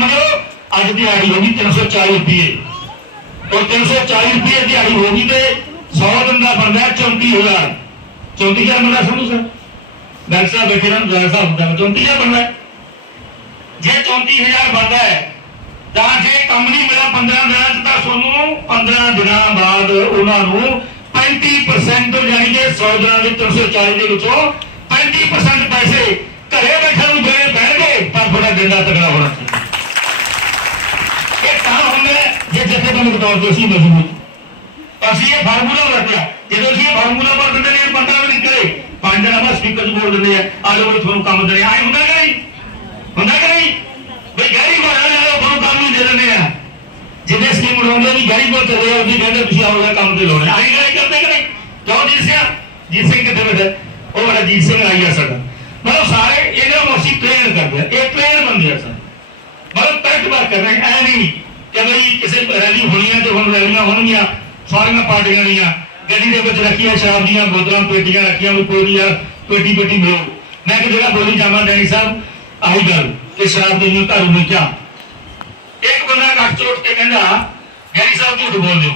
ਜਾਂ ਅੱਜ ਦਿਹਾੜੀ ਹੋ ਗਈ 340 ਰੁਪਏ। ਔਰ 340 ਰੁਪਏ ਦਿਹਾੜੀ ਹੋ ਗਈ ਤੇ 100 ਦਿਨ ਦਾ ਬਣਦਾ 34000 34000 ਬਣਦਾ ਸਮਝੋ ਸਰ? ਡਾਕਟਰ ਸਾਹਿਬ ਬੈਠੇ ਰਹਿਣ ਜਾਇ ਸਾਹਿਬ ਹੁੰਦਾ 34000 ਬਣਦਾ ਜੇ 34000 ਬਣਦਾ ਹੈ, ਤਾਂ ਜੇ ਕੰਮ ਨਹੀਂ ਮਿਲਿਆ 15 ਦਿਨਾਂ ਚ, ਤਾਂ ਤੁਹਾਨੂੰ 15 ਦਿਨਾਂ ਬਾਅਦ ਉਹਨਾਂ ਨੂੰ 35% ਜਾਣੀ ਕਿ 100 ਦਿਨਾਂ ਦੇ 340 ਦੇ ਵਿੱਚੋਂ 35% ਪੈਸੇ ਘਰੇ ਬੈਠੇ ਨੂੰ ਦੇਣੇ ਪੈਣਗੇ ਪਰ ਤੁਹਾਡਾ ਡੰਡਾ ਤਗੜਾ ਹੋਣਾ ਚਾਹੀਦਾ। ਹੁੰਦਾ ਹੈ ਜੇ ਜਥੇਬੰਦ ਤੌਰ ਤੇ ਅਸੀਂ ਇਹ ਫਾਰਮੂਲਾ ਵਰਤਿਆ। ਜਦੋਂ ਅਸੀਂ ਇਹ ਫਾਰਮੂਲਾ ਵਰਤਦੇ ਨੇ 15 ਵੀ ਨਿਕਲੇ। ਪੰਜ ਦਿਨਾਂ ਸਪੀਕਰ ਚ ਬੋਲ ਦਿੰਦੇ ਆ ਆ ਲਓ ਤੁਹਾਨੂੰ ਕੰਮ ਦੇ ਆਏ ਹੁੰਦਾ ਕਿ ਨਹੀਂ? ਹੁੰਦਾ ਕਿ ਨਹੀਂ? ਬਈ ਗਾੜੀ ਮਾਰਾ ਲੈ ਤੁਹਾਨੂੰ ਕੰਮ ਨਹੀਂ ਦੇ ਦਿੰਦੇ ਆ। ਜਿੰਨੇ ਸਕੀਮ ਉਡਾਉਂਦੇ ਨਹੀਂ ਗਾੜੀ ਕੋਲ ਚੱਲੇ ਆ, ਉਹਦੀ ਕਹਿੰਦੇ ਤੁਸੀਂ ਆਉਣਾ ਕੰਮ ਤੇ ਲਾਉਣੇ। ਆਈ ਗਾੜੀ ਕਰਦੇ ਕਿ ਨਹੀਂ? ਕਿਉਂ ਜੀਤ ਸਿੰਘ ਜੀਤ ਸਿੰਘ ਕਿੱਥੇ ਬੈਠਾ? ਉਹ ਮੇਰਾ ਸਿੰਘ ਆਈ ਆ ਸਾਡਾ। ਮਤਲਬ ਸਾਰੇ ਇਹਨਾਂ ਨੂੰ ਅਸੀਂ ਟ੍ਰੇਨ ਕਰਦੇ ਆ। ਇਹ ਟ੍ਰੇਨ ਬੰਦੇ ਆ ਸਾਰੇ ਮਤਲਬ ਕਰੈਕਟ ਬਾਤ ਕਰ ਰਹੇ ਐ ਨਹੀਂ। ਕਿ ਬਈ ਕਿਸੇ ਰੈਲੀ ਹੋਣੀ ਹੈ ਤੇ ਹੁਣ ਰੈਲੀਆਂ ਹੋਣਗੀਆਂ, ਸਾਰੀਆਂ ਪਾਰਟੀਆਂ ਦੀਆਂ, ਗੱਡੀ ਦੇ ਵਿੱਚ ਰੱਖੀਆਂ ਸ਼ਰਾਬ ਦੀਆਂ ਬੋਤਲਾਂ, ਪੇਟੀਆਂ ਰੱਖੀਆਂ, ਵੀ ਕੋਈ ਨਹੀਂ ਯਾਰ, ਪੇਟੀ ਪੇਟੀ ਮਿਲੋ। ਮੈਂ ਕਿ ਜਿਹੜਾ ਬੋਲੀ ਜਾਵਾਂ ਡੈਣੀ ਸਾਹਿਬ, ਆਹੀ ਗੱਲ, ਕਿ ਸ਼ਰਾਬ ਦੇ ਨੂੰ ਘਰ ਨੂੰ ਕਿਆ ਇੱਕ ਬੰਦਾ ਕੱਟ ਚੋਟ ਕੇ ਕਹਿੰਦਾ, ਡੈਡੀ ਸਾਹਿਬ, ਝੂਠ ਬੋਲਦੇ ਹੋ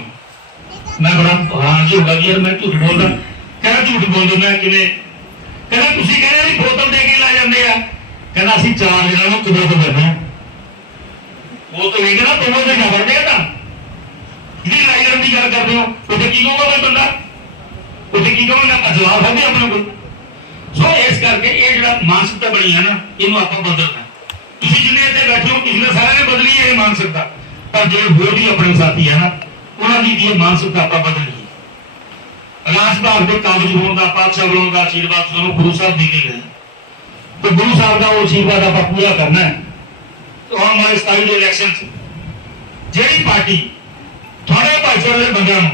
ਮੈਂ ਬੜਾ ਹੈਰਾਨ ਜੀ ਹੋ ਯਾਰ ਮੈਂ ਝੂਠ ਬੋਲਦਾ। ਕਹਿੰਦਾ, ਝੂਠ ਬੋਲਦੇ ਮੈਂ ਕਿਵੇਂ? ਕਹਿੰਦਾ, ਤੁਸੀਂ ਕਹਿੰਦੇ ਬੋਤਲ ਦੇ ਕੇ ਲੈ ਜਾਂਦੇ ਆ। ਕਹਿੰਦਾ, ਅਸੀਂ ਚਾਰ ਜਣਾਂ ਨੂੰ ਕਿਵੇਂ ਕਰਨਾ ਉਹ ਤਾਂ ਇਹ ਕਹਿੰਦਾ ਦੋਵੇਂ ਦੇ ਦੇ ਤਾਂ। ਜਿਹੜੀ ਲਾਈਨ ਦੀ ਗੱਲ ਕਰਦੇ ਹੋ, ਉੱਥੇ ਕੀ ਕਹੂਗਾ ਕੋਈ ਬੰਦਾ? ਉੱਥੇ ਕੀ ਕਹੂਗਾ? ਨਾ ਜਵਾਬ ਹੈ ਆਪਣੇ ਕੋਲ ਸੋ ਇਸ ਕਰਕੇ ਇਹ ਜਿਹੜਾ ਮਾਨਸਿਕਤਾ ਬਣੀ ਹੈ ਨਾ, ਇਹਨੂੰ ਆਪਾਂ ਬਦਲਣਾ। ਤੁਸੀਂ ਜਿੰਨੇ ਇੱਥੇ ਬੈਠੇ ਹੋ ਪਿਛਲੇ ਸਾਰਿਆਂ ਨੇ ਬਦਲੀ ਇਹ ਮਾਨਸਿਕਤਾ। ਪਰ ਜਿਹੜੇ ਹੋਰ ਵੀ ਆਪਣੇ ਸਾਥੀ ਹੈ ਨਾ, ਉਹਨਾਂ ਦੀ ਵੀ ਇਹ ਮਾਨਸਿਕਤਾ ਆਪਾਂ ਬਦਲਣੀ ਹੈ। ਰਾਜ ਭਾਗ ਦੇ ਕਾਬਜ ਹੋਣ ਦਾ ਪਾਤਸ਼ਾਹ ਵੱਲੋਂ ਦਾ ਆਸ਼ੀਰਵਾਦ ਸਾਨੂੰ ਗੁਰੂ ਸਾਹਿਬ ਦੇ ਕੇ ਗਏ ਤੇ ਗੁਰੂ ਸਾਹਿਬ ਦਾ ਉਹ ਆਸ਼ੀਰਵਾਦ ਆਪਾਂ ਪੂਰਾ ਕਰਨਾ ਹੈ। ਆਉਣ ਵਾਲੇ 27 ਦੇ ਇਲੈਕਸ਼ਨ ਜਿਹੜੀ ਪਾਰਟੀ ਤੁਹਾਡੇ ਭਾਈਚਾਰੇ ਦੇ ਬੰਦਿਆਂ ਨੂੰ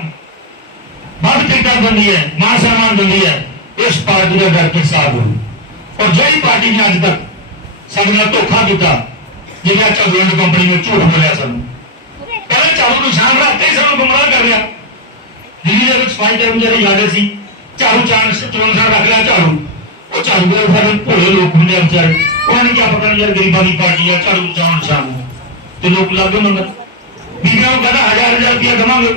ਵੱਧ ਟਿਕਟਾਂ ਦਿੰਦੀ ਹੈ, ਮਾਨ ਸਨਮਾਨ ਦਿੰਦੀ ਹੈ, ਇਸ ਪਾਰਟੀ ਦਾ ਡਰ ਕੇ ਸਾਥ ਔਰ ਜਿਹੜੀ ਪਾਰਟੀ ਨੇ ਅੱਜ ਤੱਕ ਸਾਡੇ ਨਾਲ ਧੋਖਾ ਕੀਤਾ ਜਿਹੜਾ ਚੌਧਰੀ ਕੰਪਨੀ ਨੂੰ ਝੂਠ ਬੋਲਿਆ ਸਾਨੂੰ। ਪਹਿਲਾਂ ਚਾਲੂ ਨੂੰ ਸ਼ਾਮ ਕੇ ਸਾਨੂੰ ਗੁੰਮਰਾਹ ਕਰ ਰਿਹਾ ਦਿੱਲੀ ਦੇ ਵਿੱਚ ਸਫ਼ਾਈ ਕਰਮਚਾਰੀ ਜਾਂਦੇ ਸੀ। ਝਾੜੂ ਚਾਣ ਚੋਣ ਸਾਰ ਰੱਖ ਲਿਆ ਝਾੜੂ। ਉਹ ਝਾੜੂ ਦੇ ਸਾਡੇ ਭੋਲੇ ਲੋਕ ਹੁੰਦੇ ਆ ਵਿਚਾਰੇ। ਉਹਨਾਂ ਨੇ ਕੀ ਪਤਾ ਨਹੀਂ ਯਾਰ ਗਰੀਬਾਂ ਦੀ ਪਾਰਟੀ ਆ, ਝਾੜੂ ਚਾਣ ਨਿਸ਼ਾਨ ਤੇ ਲੋਕ ਲੱਗੇ ਮੰਗਣ। ਬੀਬੀਆਂ ਨੂੰ ਕਹਿੰਦਾ ਹਜ਼ਾਰ ਹਜ਼ਾਰ ਰੁਪਇਆ ਦਵਾਂਗੇ।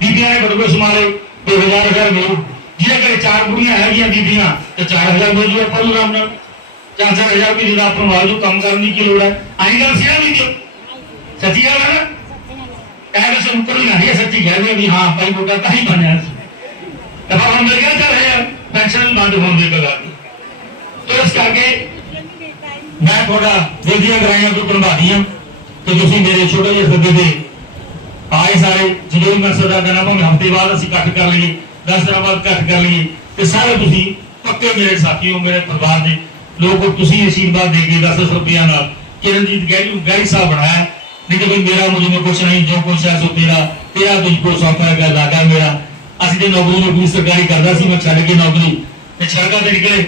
ਬੀਬੀਆਂ ਨੇ ਬੜਵੇ ਸਮਾਰੇ ਤੇ ਹਜ਼ਾਰ ਹਜ਼ਾਰ ਮਿਲੂ। ਜਿਹਦੇ ਚਾਰ ਕੁੜੀਆਂ ਹੈਗੀਆਂ ਬੀਬੀਆਂ, ਤੇ 4000 ਮਿਲ ਜੂ ਆਪਾਂ ਨੂੰ ਆਰਾਮ ਨਾਲ। ਚਾਰ ਚਾਰ ਜਿਹੜਾ ਆਪਾਂ ਨੂੰ ਆਜੂ ਕੰਮ ਕਰਨ ਦੀ ਕੀ ਲੋੜ ਹੈ? ਆਈ ਗੱਲ ਸੀ ਨਾ ਵੀ ਸੱਚੀ ਗੱਲ ਹੈ ਨਾ? ਇਹ ਵੈਸੇ ਮੁਕਰ ਨਹੀਂ ਹੈ ਸੱਚੀ ਕਹਿ ਰਹੇ ਵੀ ਹਾਂ ਭਾਈ ਮੋਟਾ ਤਾਂ ਹੀ ਬਣਿਆ ਸੀ। ਤਾਂ ਹੁਣ ਮਿਲ ਗਿਆ ਚੱਲ ਰਿਹਾ ਪੈਨਸ਼ਨ ਬੰਦ ਹੋਣ ਦੇ ਗੱਲ ਤੋ ਇਸ ਕਰਕੇ ਮੈਂ ਤੁਹਾਡਾ ਦਿਲ ਦੀਆਂ ਗਰਾਈਆਂ ਤੋਂ ਧੰਨਵਾਦੀ ਹਾਂ ਕਿ ਤੁਸੀਂ ਮੇਰੇ ਛੋਟੇ ਜਿਹੇ ਸੱਦੇ ਦੇ ਆਏ ਸਾਰੇ, ਜਦੋਂ ਮੈਂ ਸਦਾ ਕਹਿੰਦਾ ਭਾਵੇਂ ਹਫ਼ਤੇ ਬਾਅਦ ਅਸੀਂ ਇਕੱਠ ਕਰ ਲਈਏ 10 ਦਿਨਾਂ ਬਾਅਦ ਇਕੱਠ ਕਰ ਲਈਏ, ਤੇ ਸਾਰੇ ਤੁਸੀਂ ਪੱਕੇ ਮੇਰੇ ਸਾਥੀ ਹੋ, ਮੇਰੇ ਪਰਿਵਾਰ ਦੇ ਲੋਕ ਤੁਸੀਂ ਅਸ਼ੀਰਵਾਦ ਦੇ ਕੇ 10 ਰੁਪਈਆ ਨਾਲ ਕਿਰਨਜੀਤ ਗੈਰੀ ਨੂੰ ਗੈਰੀ ਸਾਹਿਬ ਬਣਾਇਆ। ਨਹੀਂ ਕੋਈ ਮੇਰਾ ਮੁਝ ਮੇ ਕੁਛ ਨਹੀਂ, ਜੋ ਕੁਛ ਹੈ ਸੋ ਤੇਰਾ ਤੇਰਾ ਤੁਝ ਕੋ ਸੌਂਪਿਆ ਗਿਆ ਲਾਗਾ ਮੇਰਾ। ਅਸੀਂ ਤੇ ਨੌਕਰੀ ਨੂੰ ਪੂਰੀ ਸਰਕਾਰੀ ਕਰਦਾ ਸੀ, ਮੈਂ ਛੱਡ ਕੇ ਨੌਕਰੀ, ਤੇ ਛੜਕਾ ਤੇ ਨਿਕਲੇ।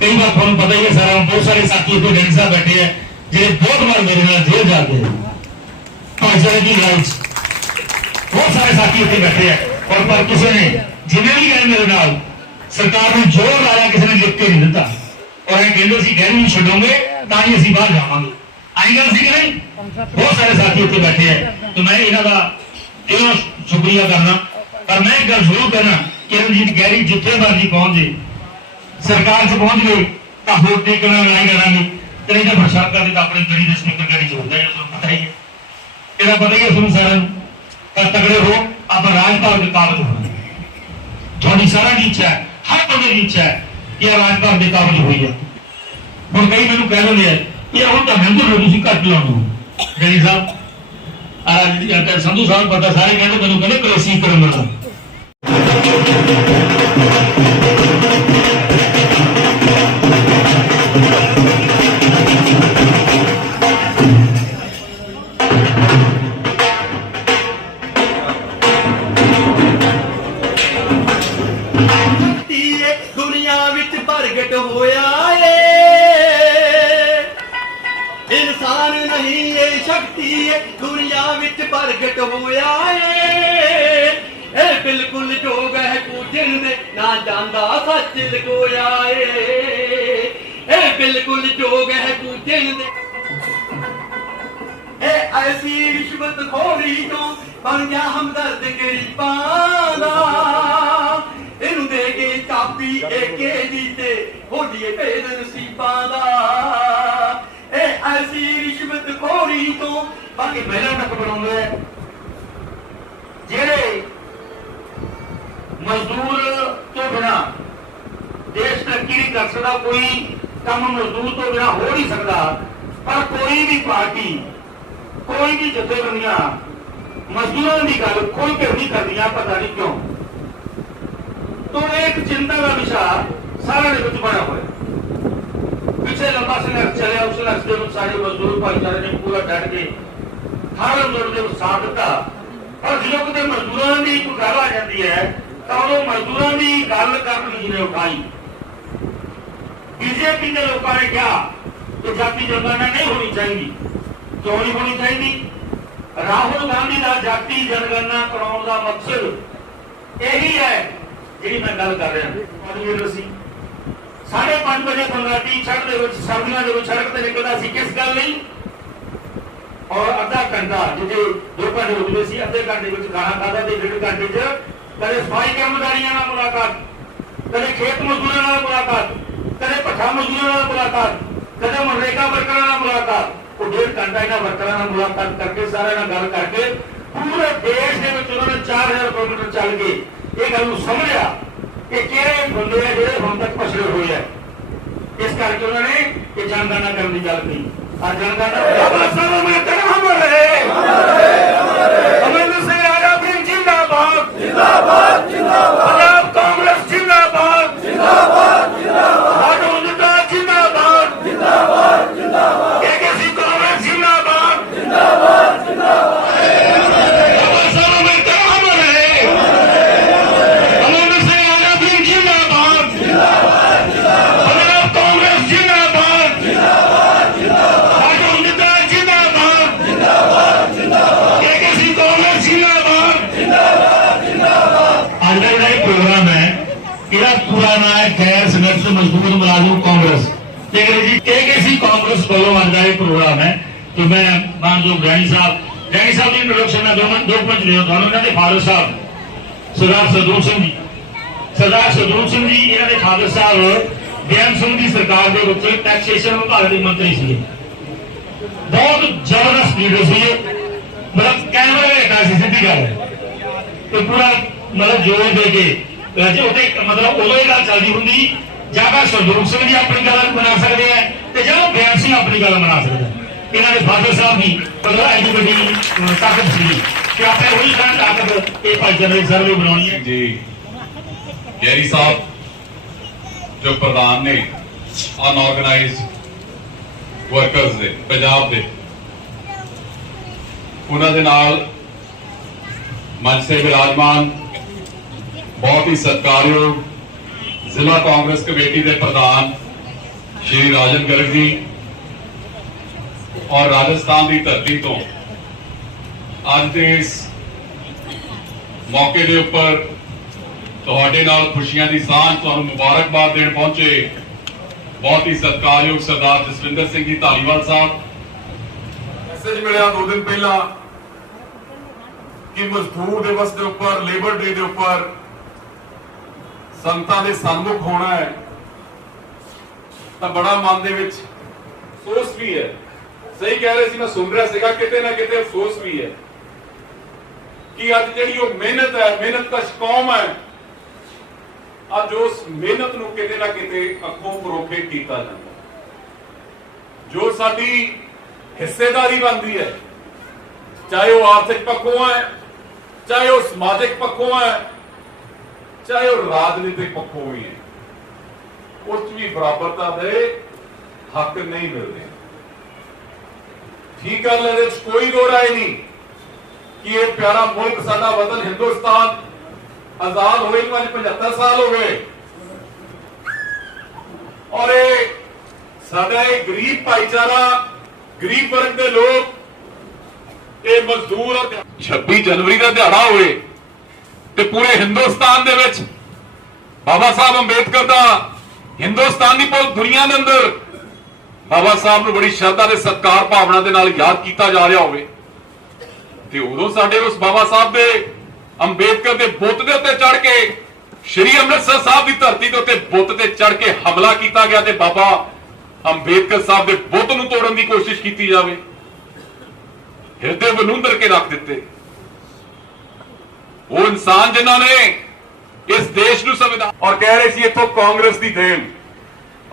ਕਈ ਵਾਰ ਤੁਹਾਨੂੰ ਪਤਾ ਹੀ ਹੈ ਸਾਰਾ ਬਹੁਤ ਸਾਰੇ ਸਾਥੀ ਇੱਥੇ ਡੈਡੀ ਸਾਹਿਬ ਬੈਠੇ ਆ, ਜਿਹੜੇ ਬਹੁਤ ਵਾਰ ਮੇਰੇ ਨਾਲ ਜੇਲ੍ਹ ਜਾਂਦੇ ਆ ਭਾਈਚਾਰੇ ਦੀ ਲੜਾਈ ਬਹੁਤ ਸਾਰੇ ਸਾਥੀ ਇੱਥੇ ਬੈਠੇ ਆ। ਔਰ ਪਰ ਕਿਸੇ ਨੇ ਜਿਵੇਂ ਵੀ ਗਏ ਮੇਰੇ ਨਾਲ, ਸਰਕਾਰ ਨੇ ਜ਼ੋਰ ਲਾਇਆ ਕਿਸੇ ਨੇ ਲਿਖ ਕੇ ਨਹੀਂ ਦਿੱਤਾ। ਔਰ ਇਹ ਕਹਿੰਦੇ ਸੀ ਗਹਿਰੀ ਨੂੰ ਛੱਡੋਗੇ ਤਾਂ ਹੀ ਅਸੀਂ ਬਾਹਰ ਜਾਵਾਂਗੇ। ਆਈ ਗੱਲ ਸੀ ਕਿ ਨਹੀਂ? ਬਹੁਤ ਸਾਰੇ ਸਾਥੀ ਇੱਥੇ ਬੈਠੇ ਆ। ਤੇ ਮੈਂ ਇਹਨਾਂ ਦਾ ਇਹੋ ਸ਼ੁਕਰੀਆ ਕਰਨਾ ਪਰ ਮੈਂ ਇੱਕ ਗੱਲ ਜ਼ਰੂਰ ਕਹਿਣਾ ਕਿ ਰਣਜੀਤ ਗਹਿਰੀ ਜਿੱਥੇ ਮਰਜ਼ੀ ਪਹੁੰਚ ਜੇ ਸਰਕਾਰ 'ਚ ਪਹੁੰਚ ਗਏ ਤਾਂ ਹੋਰ ਤੇ ਕਿਵੇਂ ਲੜਾਈ ਕਰਾਂਗੇ ਤੇ ਨਹੀਂ ਪ੍ਰਸ਼ਾਸਨ ਦੇ ਤਾਂ ਆਪਣੇ ਗੜੀ ਦੇ ਸਪੀਕਰ ਗੜੀ ਹੁੰਦਾ ਹੈ ਤੁਹਾਨੂੰ ਪਤਾ ਹੀ ਹੈ। ਇਹਦਾ ਪਤਾ ਹੀ ਹੈ ਤੁਹਾਨੂੰ ਸਾਰਿਆਂ ਨੂੰ। ਤਾਂ ਤਗੜੇ ਹੋ, ਆਪਾਂ ਰਾਜ ਦੇ ਕਾਬਜ ਹੋਣਾ ਤੁਹਾਡੀ ਸਾਰਾ ਦੀ ਇੱਛਾ ਹੈ, ਹਰ ਬੰਦੇ ਦੀ ਇੱਛਾ ਹੈ ਇਹ ਰਾਜ ਦੇ ਕਾਬਜ ਹੋਈ ਹੈ ਹੁਣ ਕਈ ਮੈਨੂੰ ਕਹਿ ਰਹੇ ਆ ਕਿ ਹੁਣ ਤਾਂ ਮਹਿੰਦਰ ਹੋ ਤੁਸੀਂ ਘੱਟ ਲਾਉਂਦੇ ਹੋ ਗੜੀ ਸਾਹਿਬ ਆ ਜਿਹੜੀ ਸੰਧੂ ਸਾਹਿਬ ਪਤਾ ਸਾਰੇ ਕਹਿੰਦੇ, ਮੈਨੂੰ ਕਹਿੰਦੇ ਕਲੇਸੀ ਕਰਨ ਵਾਲਾ। ਪ੍ਰਗਟ ਹੋਇਆ ਏ। ਇਨਸਾਨ ਨਹੀਂ, ਏ ਸ਼ਕਤੀ ਏ, ਦੁਨੀਆ ਵਿੱਚ ਪ੍ਰਗਟ ਹੋਇਆ ਏ। ਇਹ ਬਿਲਕੁਲ ਜੋਗ ਹੈ ਪੂਜਣ ਦੇ ਨਾ ਜਾਂਦਾ ਸੱਚ ਲਗੋਇਆ ਏ। ਇਹ ਬਿਲਕੁਲ ਜੋਗ ਹੈ ਪੂਜਣ ਦੇ ਇਹ ਐਸੀ ਰਿਸ਼ਵਤ ਖੋਰੀ ਤੋਂ, ਬਣ ਗਿਆ ਹਮਦਰਦ ਗਰੀਬਾਂ ਦਾ। ਇਹਨੂੰ ਦੇ ਕੇ ਕਾਪੀ ਏਕੇ ਦੀ ਤੇ ਹੋਲੀਏ ਭੇਦ ਨਸੀਬਾਂ ਦਾ। ਇਹ ਐਸੀ ਰਿਸ਼ਵਤ ਖੋਰੀ ਤੋਂ ਬਾਕੀ ਪਹਿਲਾਂ ਤੱਕ ਬਣਾਉਂਦੇ। ਜਿਹੜੇ ਮਜ਼ਦੂਰ ਤੋਂ ਬਿਨਾ ਦੇਸ਼ ਤਰੱਕੀ ਨਹੀਂ ਕਰ ਸਕਦਾ ਕੋਈ ਕੰਮ ਮਜ਼ਦੂਰ ਤੋਂ ਬਿਨਾ ਹੋ ਨਹੀਂ ਸਕਦਾ ਪਰ ਕੋਈ ਵੀ ਪਾਰਟੀ ਕੋਈ ਵੀ ਜਥੇਬੰਦੀਆਂ ਮਜ਼ਦੂਰਾਂ ਦੀ ਗੱਲ ਕੋਈ ਕਿਉਂ ਨਹੀਂ ਕਰਦੀਆਂ ਪਤਾ ਨਹੀਂ ਕਿਉਂ। ਤੋਂ ਇਹ ਇੱਕ ਚਿੰਤਾ ਦਾ ਵਿਸ਼ਾ ਸਾਰਿਆਂ ਦੇ ਵਿੱਚ ਬਣਾ ਹੋਇਆ। ਪਿਛਲੇ ਲੰਬਾ ਸੰਘਰਸ਼ ਚੱਲਿਆ, ਉਸ ਸੰਘਰਸ਼ ਦੇ ਵਿੱਚ ਸਾਡੇ ਮਜ਼ਦੂਰ ਭਾਈਚਾਰੇ ਨੇ ਪੂਰਾ ਹਰ ਅੰਦੋਲਨ ਦੇ ਸਾਥ ਦਿੱਤਾ। ਪਰ ਜਦੋਂ ਕਿਤੇ ਮਜ਼ਦੂਰਾਂ ਦੀ ਕੋਈ ਗੱਲ ਆ ਜਾਂਦੀ ਹੈ, ਤਾਂ ਉਹ ਮਜ਼ਦੂਰਾਂ ਦੀ ਗੱਲ ਕਰਨ ਲਈ ਜਿਹਨੇ ਉਠਾਈ। ਬੀਜੇਪੀ ਦੇ ਲੋਕਾਂ ਨੇ ਕਿਹਾ ਕਿ ਜਾਤੀ ਜਨਗਣਨਾ ਨਹੀਂ ਹੋਣੀ ਚਾਹੀਦੀ। ਕਿਉਂ ਨਹੀਂ ਹੋਣੀ ਚਾਹੀਦੀ? ਰਾਹੁਲ ਗਾਂਧੀ ਦਾ ਜਾਤੀ ਜਨਗਣਨਾ ਕਰਾਉਣ ਦਾ ਮਕਸਦ ਇਹੀ ਹੈ ਜਿਹੜੀ ਮੈਂ ਗੱਲ ਕਰ ਰਿਹਾ। ਮਾਨਵੀਰ ਸੀ ਸਾਢੇ ਪੰਜ ਵਜੇ ਪੰਗਾਟੀ ਸੜਕ ਦੇ ਵਿੱਚ, ਸਰਦੀਆਂ ਦੇ ਵਿੱਚ ਸੜਕ ਤੇ ਨਿਕਲਦਾ ਸੀ। ਕਿਸ ਗੱਲ ਲਈ? ਔਰ ਅੱਧਾ ਘੰਟਾ ਜਿਹਦੇ ਦੋ ਘੰਟੇ ਰੁਕਦੇ ਸੀ, ਅੱਧੇ ਘੰਟੇ ਵਿੱਚ ਖਾਣਾ ਖਾਦਾ ਤੇ ਡੇਢ ਘੰਟੇ 'ਚ ਕਦੇ ਸਫ਼ਾਈ ਕਰਮਚਾਰੀਆਂ ਨਾਲ ਮੁਲਾਕਾਤ, ਕਦੇ ਖੇਤ ਮਜ਼ਦੂਰਾਂ ਨਾਲ ਮੁਲਾਕਾਤ, ਕਦੇ ਭੱਠਾ ਮਜ਼ਦੂਰਾਂ ਨਾਲ ਮੁਲਾਕਾਤ, ਕਦੇ ਮਨਰੇਗਾ ਵਰਕਰਾਂ ਨਾਲ ਮੁਲਾਕਾਤ। ਉਹ ਡੇਢ ਘੰਟਾ ਇਹਨਾਂ ਵਰਕਰਾਂ ਨਾਲ ਮੁਲਾਕਾਤ ਕਰਕੇ, ਸਾਰਿਆਂ ਨਾਲ ਗੱਲ ਕਰਕੇ ਪੂਰੇ ਦੇਸ਼ ਦੇ ਵਿੱਚ ਉਹਨਾਂ ਨੇ 4000 ਕਿਲੋਮੀਟਰ ਚੱਲ ਕੇ ਇਹ ਗੱਲ ਨੂੰ ਸਮਝਿਆ ਕਿ ਕਿਹੜੇ ਬੰਦੇ ਆ ਜਿਹੜੇ ਹੁਣ ਤੱਕ ਪਛੜੇ ਹੋਏ ਆ। ਇਸ ਕਰਕੇ ਉਹਨਾਂ ਨੇ ਇਹ ਜਨਗਣਨਾ ਕਰਨ ਦੀ ਗੱਲ ਕੀਤੀ ਆ ਜਨਗਣਨਾ ਬਾਬਾ ਸਾਹਿਬ ਮੈਂ ਕਹਿਣਾ ਹਮਾਰੇ ਅਮਰਿੰਦਰ ਸਿੰਘ ਆਗਾ ਸਿੰਘ ਜਿੰਦਾਬਾਦ। ਜਿੰਦਾਬਾਦ। ਜਿੰਦਾਬਾਦ। ਮਜ਼ਦੂਰ ਮੁਲਾਜ਼ਮ ਕਾਂਗਰਸ। ਤੇ ਜੀ ਕੇਕੇਸੀ ਕਾਂਗਰਸ ਵੱਲੋਂ ਅੱਜ ਇਹ ਪ੍ਰੋਗਰਾਮ ਹੈ, ਤੇ ਮੈਂ ਮਾਨਯੋਗ ਰੈਣੀ ਸਾਹਿਬ ਰੈਣੀ ਸਾਹਿਬ ਦੀ ਇੰਟਰੋਡਕਸ਼ਨ ਮੈਂ ਦੋ ਦੋ ਮਿੰਟ ਦਿਓ ਤੁਹਾਨੂੰ, ਇਹਨਾਂ ਦੇ ਫਾਦਰ ਸਾਹਿਬ, ਸਰਦਾਰ ਸਰਦੂਲ ਸਿੰਘ ਜੀ। ਸਰਦਾਰ ਸਰਦੂਲ ਸਿੰਘ ਜੀ, ਇਹਨਾਂ ਦੇ ਫਾਦਰ ਸਾਹਿਬ ਬਿਆਨ ਸਿੰਘ ਦੀ ਸਰਕਾਰ ਦੇ ਵਿੱਚ ਟੈਕਸੇਸ਼ਨ ਵਿਭਾਗ ਦੇ ਮੰਤਰੀ ਸੀਗੇ। ਬਹੁਤ ਜ਼ਬਰਦਸਤ ਲੀਡਰ ਸੀ ਮਤਲਬ ਕੈਮਰੇ ਹੇਠਾਂ ਸੀ, ਸਿੱਧੀ ਗੱਲ ਹੈ। ਤੇ ਪੂਰਾ ਮਤਲਬ ਜੋਰ ਦੇ ਕੇ ਜੇ ਉੱਤੇ ਮਤਲਬ ਉਦੋਂ ਇਹ ਗੱਲ ਚੱਲਦੀ ਹੁੰਦੀ ਜਾਂ ਤਾਂ ਸਰਦੂਲ ਸਿੰਘ ਜੀ ਆਪਣੀ ਗੱਲ ਬਣਾ ਸਕਦੇ ਆ ਤੇ ਜਾਂ ਉਹ ਸਿੰਘ ਆਪਣੀ ਗੱਲ ਬਣਾ ਸਕਦਾ ਇਹਨਾਂ ਦੇ ਫਾਦਰ ਸਾਹਿਬ ਦੀ ਮਤਲਬ ਐਡੀ ਵੱਡੀ ਤਾਕਤ ਸੀ। ਕਿ ਆਪੇ ਉਹੀ ਖਾਨ ਤਾਕਤ ਇਹ ਭਾਈਚਾਰੇ ਸਰਵੇ ਬਣਾਉਣੀ ਹੈ। ਜੀ। ਗੈਰੀ ਸਾਹਿਬ, ਜੋ ਪ੍ਰਧਾਨ ਨੇ ਅਨਆਰਗੇਨਾਈਜ਼ਡ ਵਰਕਰਸ ਦੇ, ਪੰਜਾਬ ਦੇ, ਉਹਨਾਂ ਦੇ ਨਾਲ ਮੰਚ ਸੇ ਵਿਰਾਜਮਾਨ ਬਹੁਤ ਹੀ ਸਤਿਕਾਰਯੋਗ ਜ਼ਿਲ੍ਹਾ ਕਾਂਗਰਸ ਕਮੇਟੀ ਦੇ ਪ੍ਰਧਾਨ ਸ਼੍ਰੀ ਰਾਜਨ ਗਰਗ ਜੀ ਔਰ ਰਾਜਸਥਾਨ ਦੀ ਧਰਤੀ ਤੋਂ ਅੱਜ ਦੇ ਇਸ ਮੌਕੇ ਦੇ ਉੱਪਰ ਤੁਹਾਡੇ ਨਾਲ ਖੁਸ਼ੀਆਂ ਦੀ ਸਾਂਝ ਤੁਹਾਨੂੰ ਮੁਬਾਰਕਬਾਦ ਦੇਣ ਪਹੁੰਚੇ। ਬਹੁਤ ਹੀ ਸਤਿਕਾਰਯੋਗ ਸਰਦਾਰ ਜਸਵਿੰਦਰ ਸਿੰਘ ਜੀ ਧਾਲੀਵਾਲ ਸਾਹਿਬ। ਮੈਸੇਜ ਮਿਲਿਆ ਦੋ ਦਿਨ ਪਹਿਲਾਂ ਕਿ ਮਜ਼ਦੂਰ ਦਿਵਸ ਦੇ ਉੱਪਰ ਲੇਬਰ ਡੇ ਦੇ ਉੱਪਰ ਸੰਤਾਂ ਦੇ ਸਨਮੁਖ ਹੋਣਾ ਹੈ, ਤਾਂ ਬੜਾ ਮਨ ਦੇ ਵਿੱਚ ਅਫਸੋਸ ਵੀ ਹੈ। ਸਹੀ ਕਹਿ ਰਹੇ ਸੀ, ਮੈਂ ਸੁਣ ਰਿਹਾ ਸੀਗਾ, ਕਿਤੇ ਨਾ ਕਿਤੇ ਅਫਸੋਸ ਵੀ ਹੈ ਕਿ ਅੱਜ ਜਿਹੜੀ ਉਹ ਮਿਹਨਤ ਹੈ, ਮਿਹਨਤ ਕਸ਼ ਕੌਮ ਹੈ, ਅੱਜ ਉਸ ਮਿਹਨਤ ਨੂੰ ਕਿਤੇ ਨਾ ਕਿਤੇ ਅੱਖੋਂ ਪਰੋਖੇ ਕੀਤਾ ਜਾਂਦਾ ਜੋ ਸਾਡੀ ਹਿੱਸੇਦਾਰੀ ਬਣਦੀ ਹੈ, ਚਾਹੇ ਉਹ ਆਰਥਿਕ ਪੱਖੋਂ ਹੈ, ਚਾਹੇ ਉਹ ਸਮਾਜਿਕ ਪੱਖੋਂ ਹੈ ਚਾਹੇ ਉਹ ਰਾਜਨੀਤਿਕ ਪੱਖੋਂ ਵੀ ਹੈ, ਉਸ ਵੀ ਬਰਾਬਰਤਾ ਦੇ ਹੱਕ ਨਹੀਂ ਮਿਲਦੇ। ਠੀਕ ਹੈ, ਇਹਦੇ 'ਚ ਕੋਈ ਦੋ ਰਾਏ ਨਹੀਂ ਕਿ ਇਹ ਪਿਆਰਾ ਮੁਲਕ ਸਾਡਾ ਵਤਨ ਹਿੰਦੁਸਤਾਨ ਆਜ਼ਾਦ ਹੋਏ ਨੂੰ ਅੱਜ 75 ਸਾਲ ਹੋ ਗਏ। ਔਰ ਇਹ ਸਾਡਾ ਇਹ ਗਰੀਬ ਭਾਈਚਾਰਾ, ਗਰੀਬ ਵਰਗ ਦੇ ਲੋਕ, ਇਹ ਮਜ਼ਦੂਰ ਔਰ 26 ਜਨਵਰੀ ਦਾ ਦਿਹਾੜਾ ਹੋਵੇ ਤੇ ਪੂਰੇ ਹਿੰਦੁਸਤਾਨ ਦੇ ਵਿੱਚ ਬਾਬਾ ਸਾਹਿਬ ਅੰਬੇਦਕਰ ਦਾ ਹਿੰਦੁਸਤਾਨੀ ਪੂਰੀ ਦੁਨੀਆ ਦੇ ਅੰਦਰ ਬਾਬਾ ਸਾਹਿਬ ਨੂੰ ਬੜੀ ਸ਼ਰਧਾ ਤੇ ਸਤਿਕਾਰ ਭਾਵਨਾ ਦੇ ਨਾਲ ਯਾਦ ਕੀਤਾ ਜਾ ਰਿਹਾ ਹੋਵੇ। ਤੇ ਉਦੋਂ ਸਾਡੇ ਉਸ ਬਾਬਾ ਸਾਹਿਬ ਦੇ ਅੰਬੇਦਕਰ ਦੇ ਬੁੱਤ ਦੇ ਉੱਤੇ ਚੜ ਕੇ ਸ਼੍ਰੀ ਅੰਮ੍ਰਿਤਸਰ ਸਾਹਿਬ ਦੀ ਧਰਤੀ ਦੇ ਉੱਤੇ ਬੁੱਤ ਤੇ ਚੜ ਕੇ ਹਮਲਾ ਕੀਤਾ ਗਿਆ ਤੇ ਬਾਬਾ ਅੰਬੇਦਕਰ ਸਾਹਿਬ ਦੇ ਬੁੱਤ ਨੂੰ ਤੋੜਨ ਦੀ ਕੋਸ਼ਿਸ਼ ਕੀਤੀ ਜਾਵੇ। ਹਿਰਦੇ ਬਲੂੰਦਰ ਕੇ ਰੱਖ ਦਿੱਤੇ। ਉਹ ਇਨਸਾਨ ਜਿਨ੍ਹਾਂ ਨੇ ਇਸ ਦੇਸ਼ ਨੂੰ ਸੰਵਿਧਾਨ ਔਰ ਕਹਿ ਰਹੇ ਸੀ, ਇੱਥੋਂ ਕਾਂਗਰਸ ਦੀ ਦੇਣ।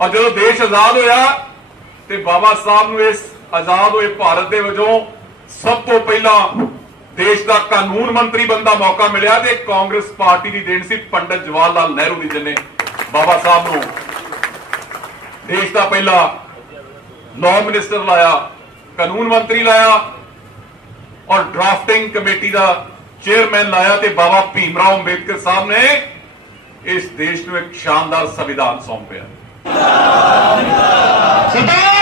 ਔਰ ਜਦੋਂ ਦੇਸ਼ ਆਜ਼ਾਦ ਹੋਇਆ, ਤੇ ਬਾਬਾ ਸਾਹਿਬ ਨੂੰ ਇਸ ਆਜ਼ਾਦ ਹੋਏ ਭਾਰਤ ਦੇ ਵਜੋਂ ਸਭ ਤੋਂ ਪਹਿਲਾਂ ਦੇਸ਼ ਦਾ ਕਾਨੂੰਨ ਮੰਤਰੀ ਬੰਦਾ ਮੌਕਾ ਮਿਲਿਆ ਤੇ ਕਾਂਗਰਸ ਪਾਰਟੀ ਦੀ ਦੇਣ ਸੀ ਪੰਡਤ ਜਵਾਹਰ ਲਾਲ ਨਹਿਰੂ ਦੀ, ਜਿਹਨੇ ਬਾਬਾ ਸਾਹਿਬ ਨੂੰ ਦੇਸ਼ ਦਾ ਪਹਿਲਾ ਲਾਅ ਮਿਨਿਸਟਰ ਲਾਇਆ, ਕਾਨੂੰਨ ਮੰਤਰੀ ਲਾਇਆ ਔਰ ਡਰਾਫਟਿੰਗ ਕਮੇਟੀ ਦਾ ਚੇਅਰਮੈਨ ਲਾਇਆ ਤੇ ਬਾਬਾ ਭੀਮ ਰਾਓ ਅੰਬੇਦਕਰ ਸਾਹਿਬ ਨੇ ਇਸ ਦੇਸ਼ ਨੂੰ ਇੱਕ ਸ਼ਾਨਦਾਰ ਸੰਵਿਧਾਨ ਸੌਂਪਿਆ। ਸਰਦਾਰ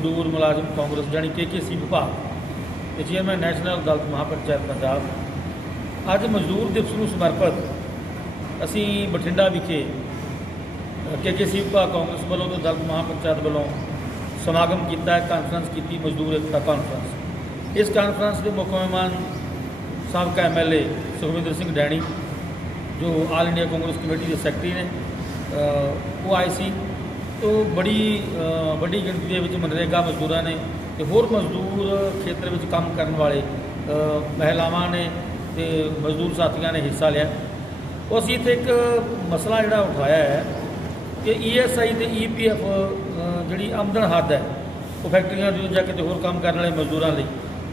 ਮਜ਼ਦੂਰ ਮੁਲਾਜ਼ਮ ਕਾਂਗਰਸ ਜਾਣੀ ਕੇਕੇਸੀ ਵਿਭਾਗ ਤੇ ਚੇਅਰਮੈਨ ਨੈਸ਼ਨਲ ਦਲਤ ਮਹਾਪੰਚਾਇਤ ਪੰਜਾਬ ਅੱਜ ਮਜ਼ਦੂਰ ਦਿਵਸ ਨੂੰ ਸਮਰਪਿਤ ਅਸੀਂ ਬਠਿੰਡਾ ਵਿਖੇ ਕੇਕੇਸੀ ਵਿਭਾਗ ਕਾਂਗਰਸ ਵੱਲੋਂ ਤੇ ਦਲਤ ਮਹਾਪੰਚਾਇਤ ਵੱਲੋਂ ਸਮਾਗਮ ਕੀਤਾ ਹੈ ਕਾਨਫਰੰਸ ਕੀਤੀ, ਮਜ਼ਦੂਰ ਏਕਤਾ ਕਾਨਫਰੰਸ ਇਸ ਕਾਨਫਰੰਸ ਦੇ ਮੁੱਖ ਮਹਿਮਾਨ ਸਾਬਕਾ ਐਮਐਲਏ ਸੁਖਵਿੰਦਰ ਸਿੰਘ ਡੈਣੀ, ਜੋ ਆਲ ਇੰਡੀਆ ਕਾਂਗਰਸ ਕਮੇਟੀ ਦੇ ਸੈਕਟਰੀ ਨੇ ਉਹ ਆਏ ਸੀ। ਉਹ ਬੜੀ ਵੱਡੀ ਗਿਣਤੀ ਦੇ ਵਿੱਚ ਮਨਰੇਗਾ ਮਜ਼ਦੂਰਾਂ ਨੇ ਤੇ ਹੋਰ ਮਜ਼ਦੂਰ ਖੇਤਰ ਵਿੱਚ ਕੰਮ ਕਰਨ ਵਾਲੇ ਮਹਿਲਾਵਾਂ ਨੇ ਤੇ ਮਜ਼ਦੂਰ ਸਾਥੀਆਂ ਨੇ ਹਿੱਸਾ ਲਿਆ। ਉਹ ਅਸੀਂ ਇੱਥੇ ਇੱਕ ਮਸਲਾ ਜਿਹੜਾ ਉਠਾਇਆ ਹੈ ਕਿ ਈਐਸਆਈ ਤੇ ਈਪੀਐਫ ਜਿਹੜੀ ਆਮਦਨ ਹੱਦ ਹੈ, ਉਹ ਫੈਕਟਰੀਆਂ ਜੋ ਜਾਂ ਕਿਤੇ ਹੋਰ ਕੰਮ ਕਰਨ ਵਾਲੇ ਮਜ਼ਦੂਰਾਂ ਲਈ,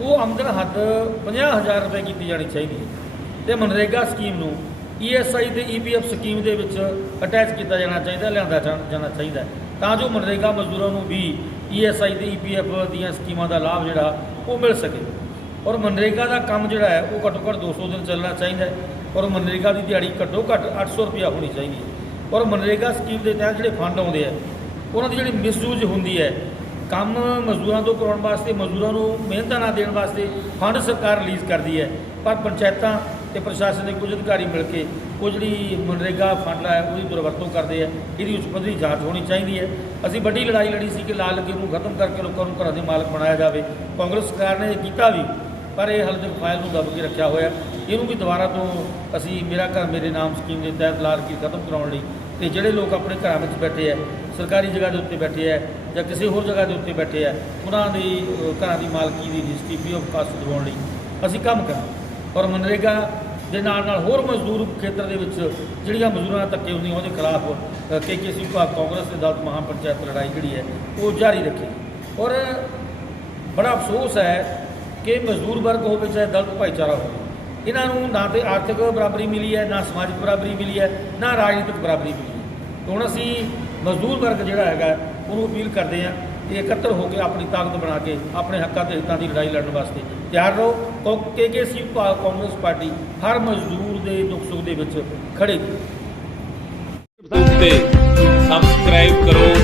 ਉਹ ਆਮਦਨ ਹੱਦ 50000 ਰੁਪਏ ਕੀਤੀ ਜਾਣੀ ਚਾਹੀਦੀ ਹੈ। ਤੇ ਮਨਰੇਗਾ ਸਕੀਮ ਨੂੰ ਈਐਸਆਈ ਤੇ ਈਪੀਐਫ ਸਕੀਮ ਦੇ ਵਿੱਚ ਅਟੈਚ ਕੀਤਾ ਜਾਣਾ ਚਾਹੀਦਾ, ਲਿਆਂਦਾ ਜਾ- ਜਾਣਾ ਚਾਹੀਦਾ। ਤਾਂ ਜੋ ਮਨਰੇਗਾ ਮਜ਼ਦੂਰਾਂ ਨੂੰ ਵੀ ਈਐਸਆਈ ਤੇ ਈਪੀਐਫ ਦੀਆਂ ਸਕੀਮਾਂ ਦਾ ਲਾਭ ਜਿਹੜਾ, ਉਹ ਮਿਲ ਸਕੇ। ਔਰ ਮਨਰੇਗਾ ਦਾ ਕੰਮ ਜਿਹੜਾ ਹੈ, ਉਹ ਘੱਟੋ ਘੱਟ 200 ਦਿਨ ਚੱਲਣਾ ਚਾਹੀਦਾ ਔਰ ਮਨਰੇਗਾ ਦੀ ਦਿਹਾੜੀ ਘੱਟੋ ਘੱਟ 800 ਰੁਪਇਆ ਹੋਣੀ ਚਾਹੀਦੀ ਹੈ। ਔਰ ਮਨਰੇਗਾ ਸਕੀਮ ਦੇ ਤਹਿਤ ਜਿਹੜੇ ਫੰਡ ਆਉਂਦੇ ਆ ਉਹਨਾਂ ਦੀ ਜਿਹੜੀ ਮਿਸਯੂਜ਼ ਹੁੰਦੀ ਹੈ, ਕੰਮ ਮਜ਼ਦੂਰਾਂ ਤੋਂ ਕਰਾਉਣ ਵਾਸਤੇ, ਮਜ਼ਦੂਰਾਂ ਨੂੰ ਮਿਹਨਤਾਂ ਨਾ ਦੇਣ ਵਾਸਤੇ ਫੰਡ ਸਰਕਾਰ ਰਿਲੀਜ਼ ਕਰਦੀ ਹੈ। ਪਰ ਪੰਚਾਇਤਾਂ ਤੇ ਪ੍ਰਸ਼ਾਸਨ ਦੇ ਕੁਝ ਅਧਿਕਾਰੀ ਮਿਲ ਕੇ ਉਹ ਜਿਹੜੀ ਮਨਰੇਗਾ ਫੰਡ ਹੈ ਉਹਦੀ ਦੁਰਵਰਤੋਂ ਕਰਦੇ ਆ। ਇਹਦੀ ਉੱਚ ਪੱਧਰੀ ਜਾਂਚ ਹੋਣੀ ਚਾਹੀਦੀ ਹੈ। ਅਸੀਂ ਵੱਡੀ ਲੜਾਈ ਲੜੀ ਸੀ ਕਿ ਲਾਲ ਲੱਗੇ ਨੂੰ ਖਤਮ ਕਰਕੇ ਲੋਕਾਂ ਨੂੰ ਘਰਾਂ ਦੇ ਮਾਲਕ ਬਣਾਇਆ ਜਾਵੇ। ਕਾਂਗਰਸ ਸਰਕਾਰ ਨੇ ਇਹ ਕੀਤਾ ਵੀ, ਪਰ ਇਹ ਹਾਲੇ ਤੱਕ ਨੂੰ ਦੱਬ ਕੇ ਰੱਖਿਆ ਹੋਇਆ। ਇਹਨੂੰ ਵੀ ਦੁਬਾਰਾ ਤੋਂ ਅਸੀਂ ਮੇਰਾ ਘਰ, ਮੇਰੇ ਨਾਮ ਸਕੀਮ ਦੇ ਤਹਿਤ ਲਾਲ ਕੀ ਖਤਮ ਕਰਾਉਣ ਲਈ ਤੇ ਜਿਹੜੇ ਲੋਕ ਆਪਣੇ ਘਰਾਂ ਵਿੱਚ ਬੈਠੇ ਆ, ਸਰਕਾਰੀ ਜਗ੍ਹਾ ਦੇ ਉੱਤੇ ਬੈਠੇ ਆ ਜਾਂ ਕਿਸੇ ਹੋਰ ਜਗ੍ਹਾ ਦੇ ਉੱਤੇ ਬੈਠੇ ਆ, ਉਹਨਾਂ ਦੀ ਘਰਾਂ ਦੀ ਮਾਲਕੀ ਦੀ ਰਜਿਸਟਰੀ ਫ੍ਰੀ ਆਫ ਕਾਸਟ ਦਿਵਾਉਣ ਲਈ ਅਸੀਂ ਕੰਮ ਕਰਾਂ ਔਰ ਮਨਰੇਗਾ ਦੇ ਨਾਲ ਨਾਲ ਹੋਰ ਮਜ਼ਦੂਰ ਖੇਤਰ ਦੇ ਵਿੱਚ ਜਿਹੜੀਆਂ ਮਜ਼ਦੂਰਾਂ ਨਾਲ ਧੱਕੇ ਹੁੰਦੀਆਂ, ਉਹਦੇ ਖਿਲਾਫ ਕੇਕੇਸੀ ਵਿਭਾਗ ਕਾਂਗਰਸ ਦੇ ਦਲਤ ਮਹਾਪੰਚਾਇਤ ਲੜਾਈ ਜਿਹੜੀ ਹੈ, ਉਹ ਜਾਰੀ ਰੱਖੇ। ਔਰ ਬੜਾ ਅਫਸੋਸ ਹੈ ਕਿ ਮਜ਼ਦੂਰ ਵਰਗ ਹੋਵੇ, ਚਾਹੇ ਦਲਤ ਭਾਈਚਾਰਾ ਹੋਵੇ, ਇਹਨਾਂ ਨੂੰ ਨਾ ਤੇ ਆਰਥਿਕ ਬਰਾਬਰੀ ਮਿਲੀ ਹੈ, ਨਾ ਸਮਾਜਿਕ ਬਰਾਬਰੀ ਮਿਲੀ ਹੈ, ਨਾ ਰਾਜਨੀਤਿਕ ਬਰਾਬਰੀ ਮਿਲੀ ਹੈ। ਹੁਣ ਅਸੀਂ ਮਜ਼ਦੂਰ ਵਰਗ ਜਿਹੜਾ ਹੈਗਾ, ਉਹਨੂੰ ਅਪੀਲ ਕਰਦੇ ਹਾਂ ਕਿ ਇਕੱਤਰ ਹੋ ਕੇ ਆਪਣੀ ਤਾਕਤ ਬਣਾ ਕੇ ਆਪਣੇ ਹੱਕਾਂ ਤੇ ਹਿੱਤਾਂ ਦੀ ਲੜਾਈ ਲੜਨ ਵਾਸਤੇ ਤਿਆਰ ਰਹੋ। ਕਿਉਂਕਿ ਕਿ ਅਸੀਂ ਕਾਂਗਰਸ ਪਾਰਟੀ ਹਰ ਮਜ਼ਦੂਰ ਦੇ ਦੁੱਖ ਸੁੱਖ ਦੇ ਵਿੱਚ ਖੜੇ ਤੇ ਸਬਸਕ੍ਰਾਈਬ ਕਰੋ।